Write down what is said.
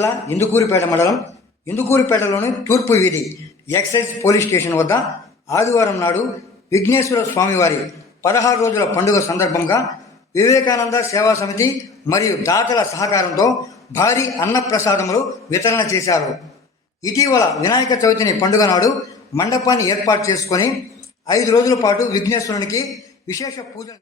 జిల్లా ఇందుకూరుపేట మండలం ఇందుకూరుపేటలోని తూర్పు వీధి ఎక్సైజ్ పోలీస్ స్టేషన్ వద్ద ఆదివారం నాడు విఘ్నేశ్వర స్వామివారి 16 రోజుల పండుగ సందర్భంగా వివేకానంద సేవా సమితి మరియు దాతల సహకారంతో భారీ అన్నప్రసాదములు వితరణ చేశారు. ఇటీవల వినాయక చవితిని పండుగ నాడు మండపాన్ని ఏర్పాటు చేసుకొని 5 రోజుల పాటు విఘ్నేశ్వరునికి విశేష పూజలు